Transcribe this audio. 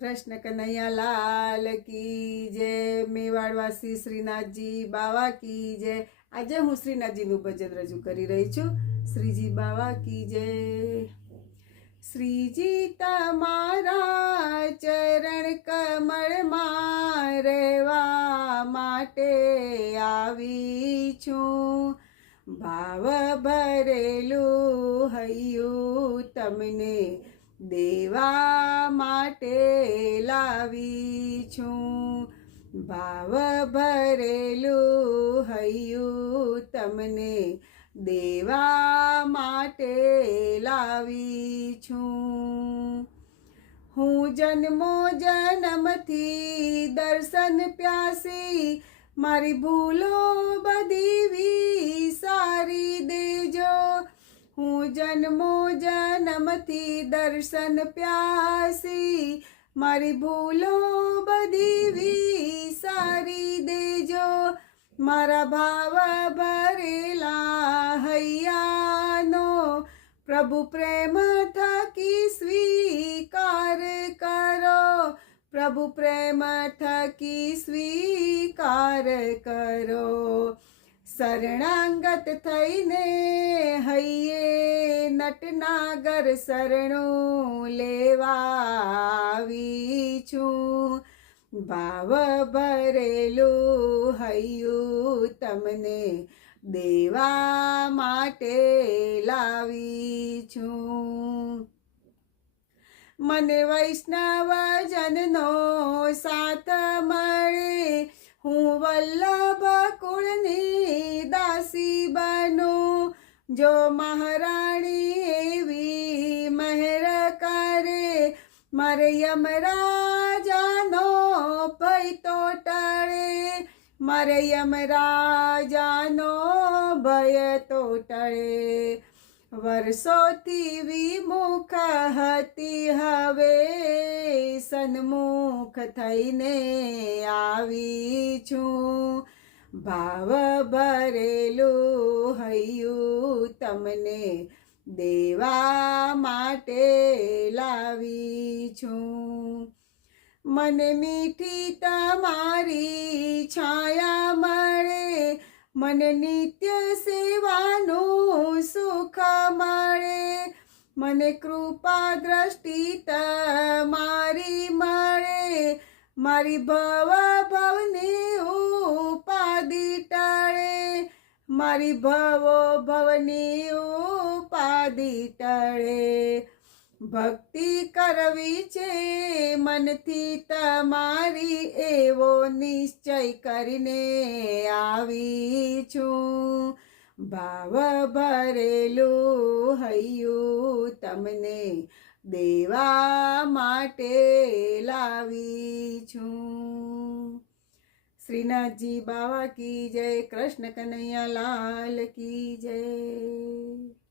કૃષ્ણ કનૈયા લાલ કી જય, મેવાડવાસી શ્રીનાથજી બાવા કી જય. આજે હું શ્રીનાથજીનું ભજન રજૂ કરી રહી છું. શ્રીજી બાવા કી જય. શ્રીજી તમારા ચરણ કમળમાં રહેવા માટે આવી છું. ભાવ ભરેલું હૈયું તમને દેવા માટે લાવી છું. ભાવ ભરેલું હૈયું તમને દેવા માટે લાવી છું. હું જન્મો જન્મથી દર્શન પ્યાસી, મારી ભૂલો બધી જન્મો જન્મથી દર્શન પ્યાસી. મારી ભૂલો બધી વિસારી દેજો. મારા ભાવ ભરેલા હૈયાનો. પ્રભુ પ્રેમ થકી સ્વીકાર કરો. પ્રભુ પ્રેમ થકી સ્વીકાર કરો. શરણાંગત થઈને હૈયે નટનાગર શરણો લેવાવી છું. ભાવ ભરેલું હૈયું તમને દેવા માટે લાવી છું. મને વૈષ્ણવ જનનો સાથ મળે હું વલ્લભ કુળની દાસી બનું, જો મહારાણી એવી મહેર કરે, મારે યમરાજાનો ભય તો ટળે, મારે યમરાજાનો ભય તો ટળે. વર્ષોથી વિમુખ હતી હવે સન્મુખ થઈને આવી છું. ભાવ ભરેલું હૈયું તમને દેવા માટે લાવી છું. મને મીઠી તમારી છાયા મળે, મને નિત્ય સેવાનું સુખ મળે. મને કૃપા દ્રષ્ટિ મારી મળે. મારી ભવ ભવની ઉપાધિ ટળે. મારી ભવો ભવની ઉપાધિ ટળે. ભક્તિ કરવી છે મનથી તમારી એવો નિશ્ચય કરીને આવી છું. ભાવ ભરેલું હૈયું તમને દેવા માટે લાવી છું. શ્રીનાથજી બાવા કી જય, કૃષ્ણ કનૈયા લાલ કી જય.